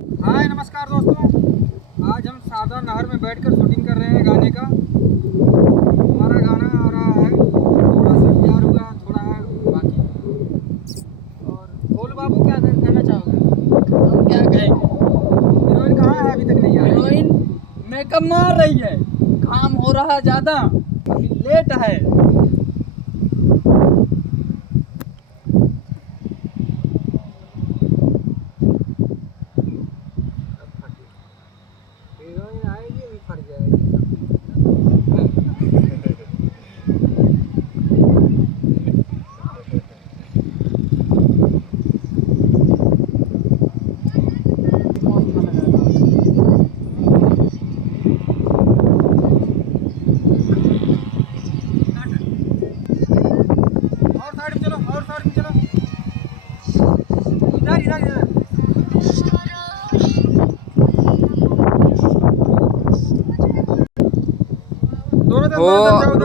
हाय नमस्कार दोस्तों, आज हम सादा नहर में बैठकर शूटिंग कर रहे हैं गाने का। हमारा गाना आ रहा है, थोड़ा सा तैयार हुआ, थोड़ा है बाकी। और बोल बाबू, क्या कहना चाहोगे? हम क्या कहेंगे। हीरोइन कहाँ है? अभी तक नहीं आई। हीरोइन मेकअप मार रही है, काम हो रहा ज्यादा, अभी लेट है। हीरोइन आएगी अभी फट जाएगी। और साइड में चलो, और साइड में चलो। इधर इधर इधर। दोनों तरफ, दोनों तरफ जाओ।